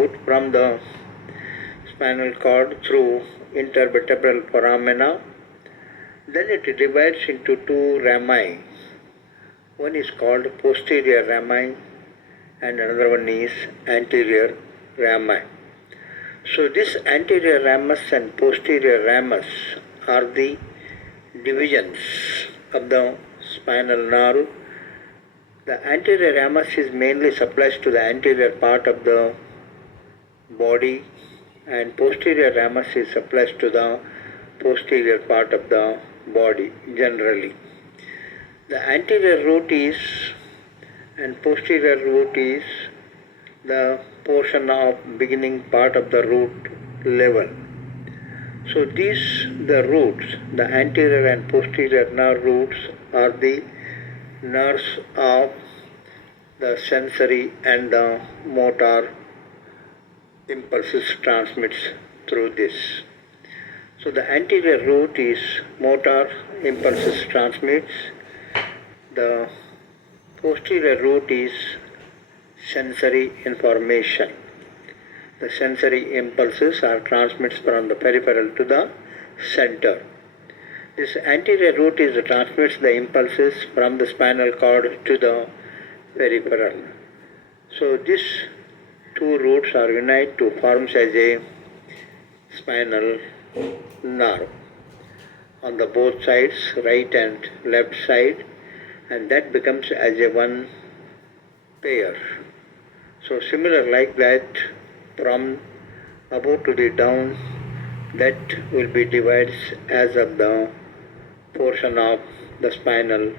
out from the spinal cord through intervertebral foramina. Then it divides into two rami. One is called posterior rami and another one is anterior rami. So this anterior ramus and posterior ramus are the divisions of the spinal nerve. The anterior ramus is mainly supplies to the anterior part of the body, and posterior ramus is supplies to the posterior part of the body generally. The anterior root is and posterior root is the portion of beginning part of the root level. So the roots, the anterior and posterior nerve roots are the nerves of the sensory and the motor impulses transmits through this. So the anterior root is motor impulses transmits. The posterior root is sensory information. The sensory impulses are transmits from the peripheral to the center. This anterior root transmits the impulses from the spinal cord to the peripheral. So these two roots are united to form as a spinal nerve on the both sides, right and left side, and that becomes as a one pair. So similar like that, from above to the down, that will be divided as of the portion of the spinal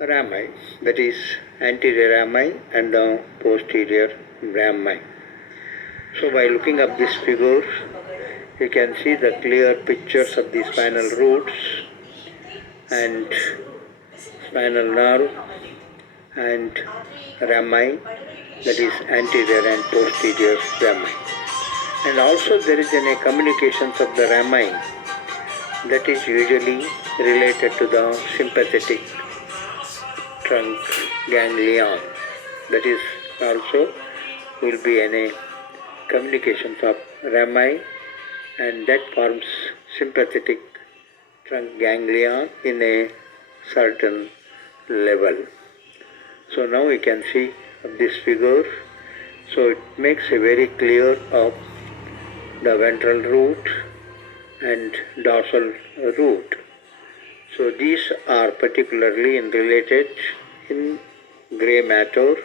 rami, that is anterior rami and the posterior rami. So by looking at this figure, you can see the clear pictures of the spinal roots and spinal nerve and rami, that is anterior and posterior rami. And also there is a communications of the rami that is usually related to the sympathetic trunk ganglion. That is also will be a communications of rami, and that forms sympathetic trunk ganglion in a certain level. So now we can see this figure. So it makes a very clear of the ventral root and dorsal root. So these are particularly related in grey matter,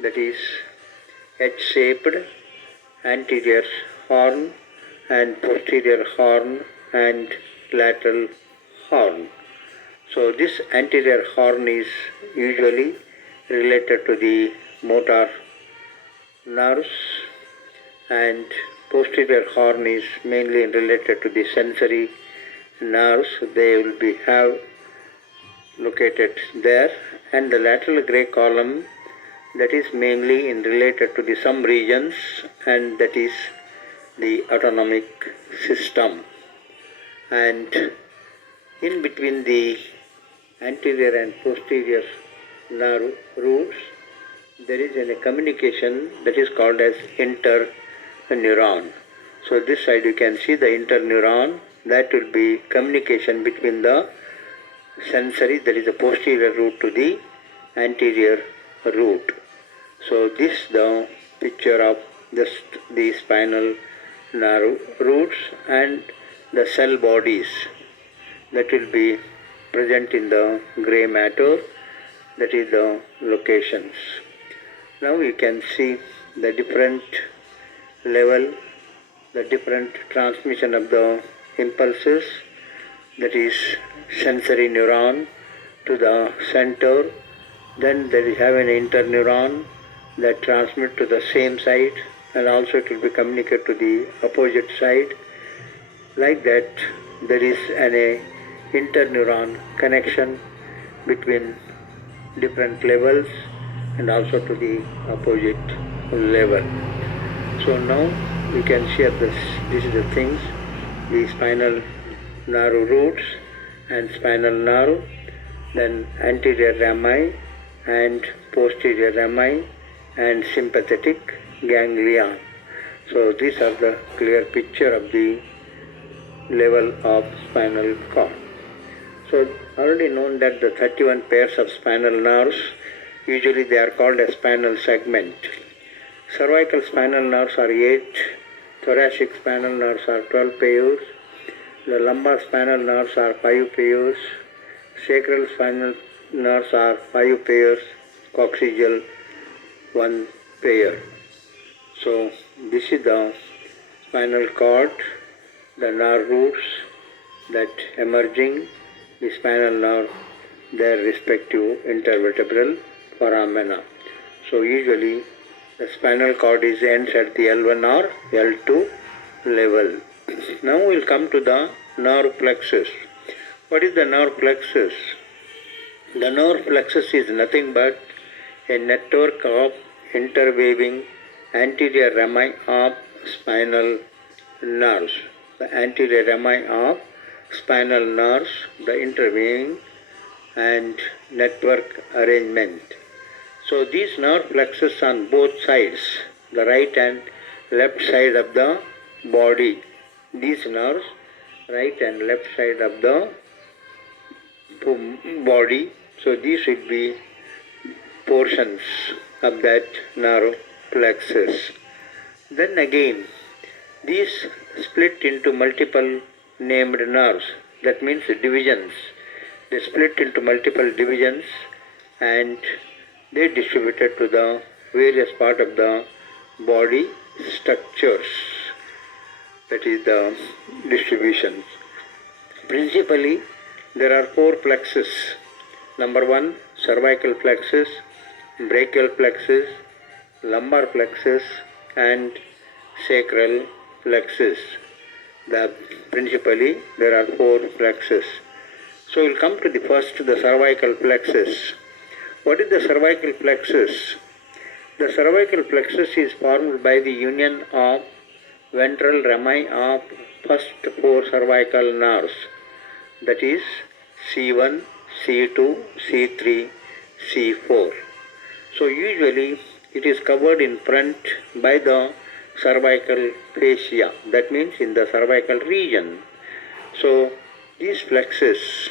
that is H-shaped anterior horn and posterior horn and lateral horn. So this anterior horn is usually related to the motor nerves, and posterior horn is mainly related to the sensory nerves. They will be have located there, and the lateral grey column, that is mainly in related to the some regions, and that is the autonomic system. And in between the anterior and posterior nerve roots, there is a communication that is called as interneuron. So this side you can see the interneuron, that will be communication between the sensory, that is the posterior root, to the anterior root. So this the picture of just the spinal nerve roots and the cell bodies that will be present in the grey matter, that is the locations. Now you can see the different level, the different transmission of the impulses, that is sensory neuron to the center. Then there is have an interneuron that transmit to the same side, and also it will be communicated to the opposite side. Like that, there is an interneuron connection between different levels and also to the opposite level. So now we can see this is the things, the spinal nerve roots and spinal nerve, then anterior rami and posterior rami and sympathetic ganglia. So these are the clear picture of the level of spinal cord. So already known that the 31 pairs of spinal nerves, usually they are called a spinal segment. Cervical spinal nerves are 8, thoracic spinal nerves are 12 pairs, the lumbar spinal nerves are 5 pairs, sacral spinal nerves are 5 pairs, coccygeal 1 pair. So this is the spinal cord, the nerve roots that emerging the spinal nerve, their respective intervertebral foramina. So usually the spinal cord is ends at the L1 or L2 level. Now we'll come to the nerve plexus. What is the nerve plexus? The nerve plexus is nothing but a network of interweaving anterior rami of spinal nerves. The anterior rami of spinal nerves, the interweaving and network arrangement. So these nerve plexus on both sides, the right and left side of the body. These nerves, right and left side of the body. So these should be portions of that nerve plexus. Then again, these split into multiple named nerves. That means divisions. They split into multiple divisions and they distributed to the various part of the body structures. That is the distributions. Principally, there are 4 plexus. Number 1, cervical plexus, brachial plexus, lumbar plexus, and sacral plexus. Principally, there are 4 plexus. So we'll come to the first, the cervical plexus. What is the cervical plexus? The cervical plexus is formed by the union of ventral rami of first 4 cervical nerves, that is C1, C2, C3, C4. So usually it is covered in front by the cervical fascia, that means in the cervical region. So these plexus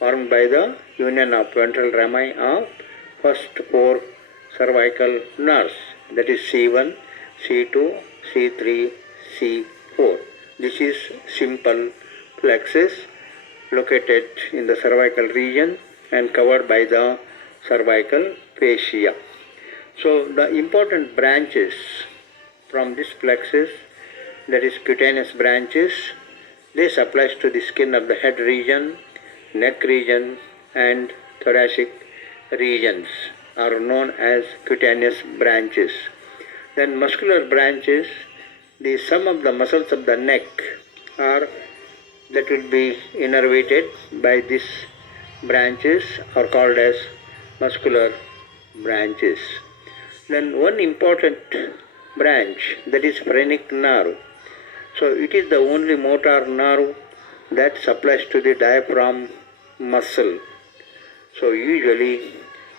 formed by the union of ventral rami of first 4 cervical nerves, that is C1, C2, C3, C4. This is simple plexus located in the cervical region and covered by the cervical fascia. So the important branches from this plexus, that is cutaneous branches, they supplies to the skin of the head region, neck region and thoracic regions are known as cutaneous branches. Then muscular branches, the sum of the muscles of the neck are that will be innervated by these branches are called as muscular branches. Then one important branch, that is phrenic nerve. So it is the only motor nerve that supplies to the diaphragm muscle. So usually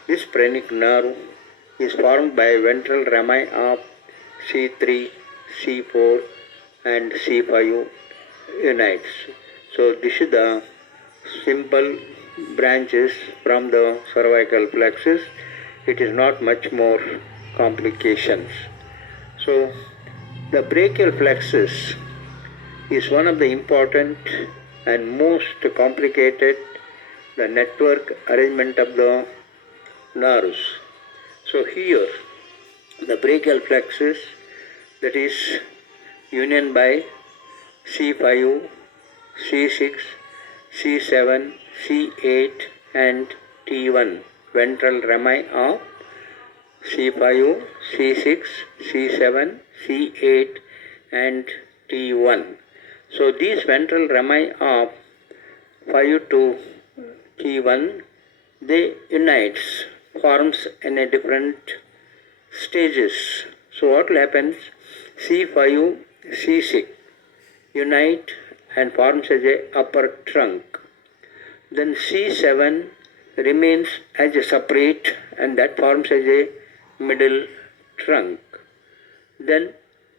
this phrenic nerve is formed by ventral rami of C3, C4 and C5 unites. So this is the simple branches from the cervical plexus. It is not much more complications. So the brachial plexus is one of the important and most complicated the network arrangement of the nerves. So here the brachial plexus, that is union by C5, C6, C7, C8 and T1 ventral rami of C5, C6, C7, C8 and T1. So these ventral rami of 5 to T1, they unites, forms in a different stages. So what will happen? C5, C6 unite and forms as a upper trunk. Then C7 remains as a separate and that forms as a middle trunk. Then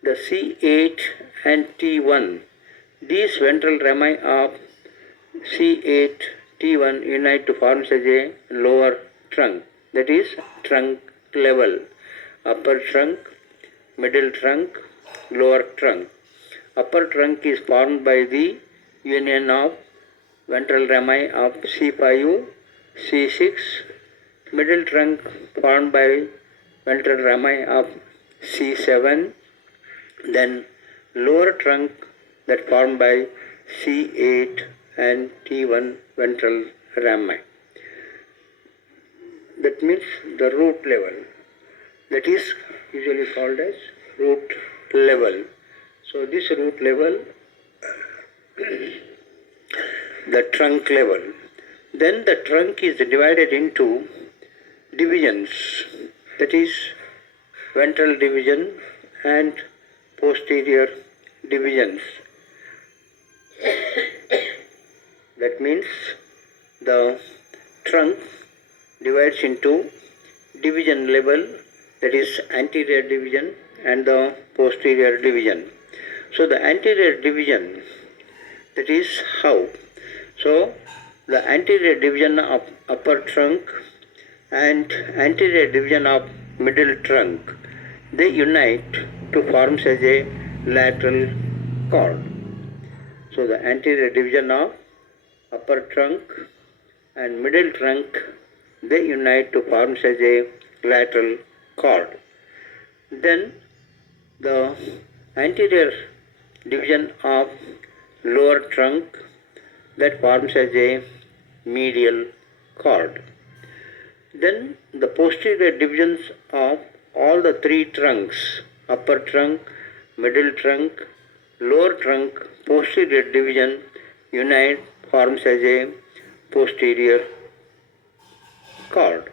the C8 and T1, these ventral rami of C8, T1 unite to form such a lower trunk, that is trunk level. Upper trunk, middle trunk, lower trunk. Upper trunk is formed by the union of ventral rami of C5, C6, middle trunk formed by ventral rami of C7, then lower trunk that formed by C8 and T1 ventral rami. That means the root level. That is usually called as root level. So this root level, the trunk level. Then the trunk is divided into divisions, that is ventral division and posterior divisions. That means the trunk divides into division level, that is anterior division and the posterior division. So the anterior division, that is how? So the anterior division of upper trunk and anterior division of middle trunk, they unite to form such a lateral cord. So the anterior division of upper trunk and middle trunk, they unite to form such a lateral cord. Then the anterior division of lower trunk, that forms as a medial cord. Then the posterior divisions of all the three trunks, upper trunk, middle trunk, lower trunk, posterior division unite forms as a posterior cord.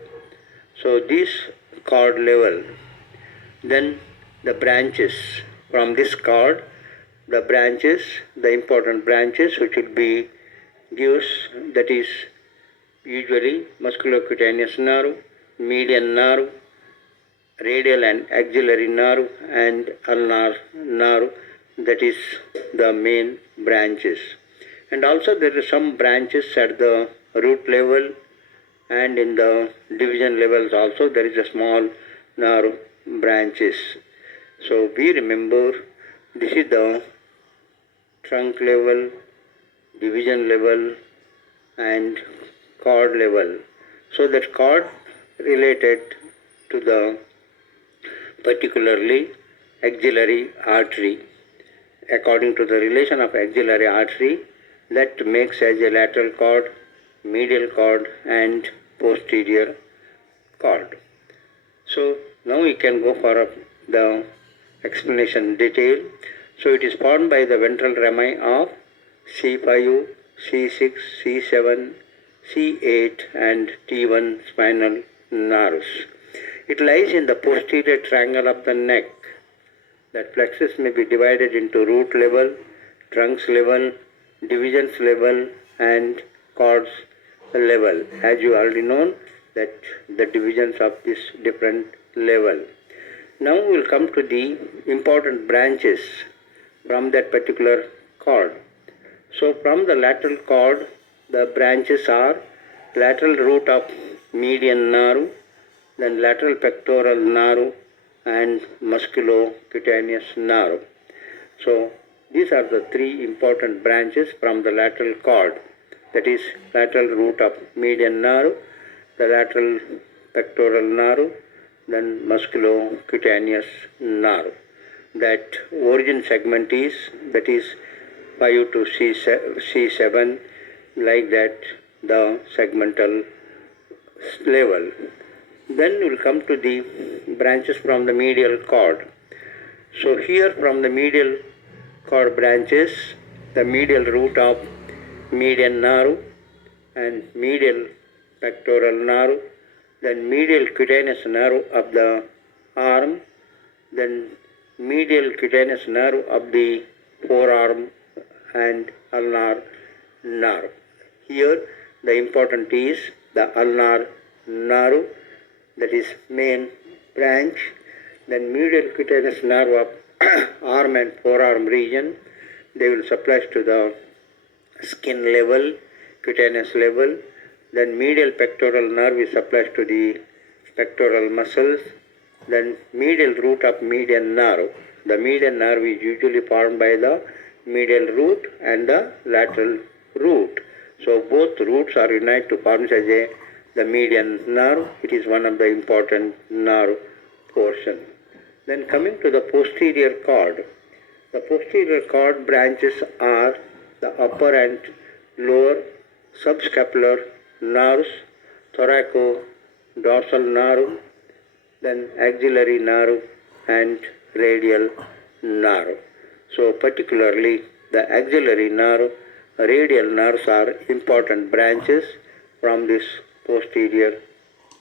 So this cord level, then the branches from this cord, the branches, the important branches which will be gives, that is usually musculocutaneous nerve, median nerve, radial and axillary nerve, and ulnar nerve, that is the main branches. And also there are some branches at the root level, and in the division levels also there is a small nerve branches. So we remember this is the trunk level, division level, and cord level. So that cord related to the particularly axillary artery. According to the relation of axillary artery, that makes as a lateral cord, medial cord, and posterior cord. So now we can go for the explanation detail. So it is formed by the ventral rami of C5, C6, C7, C8 and T1 spinal nerves. It lies in the posterior triangle of the neck. That plexus may be divided into root level, trunks level, divisions level, and cords level. As you already know that the divisions of this different level. Now we will come to the important branches from that particular cord. So from the lateral cord, the branches are lateral root of median nerve, then lateral pectoral nerve, and musculocutaneous nerve. So these are the three important branches from the lateral cord, that is lateral root of median nerve, the lateral pectoral nerve, then musculocutaneous nerve. That origin segment is, that is 5 to C7, like that the segmental level. Then we will come to the branches from the medial cord. So here from the medial cord branches, the medial root of median nerve and medial pectoral nerve, then medial cutaneous nerve of the arm, then medial cutaneous nerve of the forearm, and ulnar nerve. Here the important is the ulnar nerve, that is main branch. Then medial cutaneous nerve of arm and forearm region, they will supply to the skin level, cutaneous level. Then medial pectoral nerve is supplied to the pectoral muscles. Then medial root of median nerve. The median nerve is usually formed by the medial root and the lateral root. So both roots are united to form as the median nerve. It is one of the important nerve portion. Then coming to the posterior cord. The posterior cord branches are the upper and lower subscapular nerves, thoracodorsal nerve, then axillary nerve and radial nerve. So particularly the axillary nerve, radial nerves are important branches from this posterior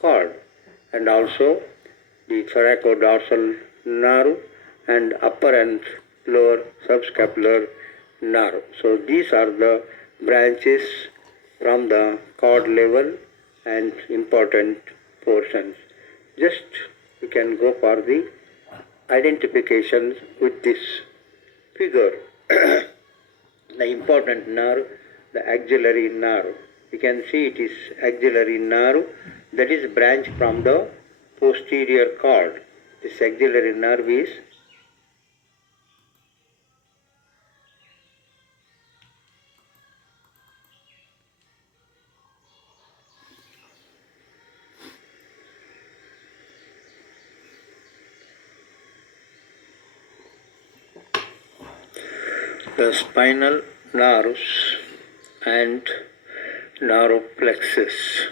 cord, and also the thoracodorsal nerve and upper and lower subscapular nerve. So these are the branches from the cord level and important portions. Just we can go for the identification with this figure. The important nerve, the axillary nerve. You can see it is axillary nerve that is branch from the posterior cord. This axillary nerve is the spinal nerves and nerve plexus.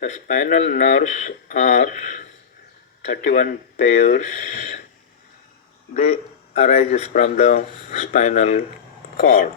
The spinal nerves are 31 pairs. They arise from the spinal cord.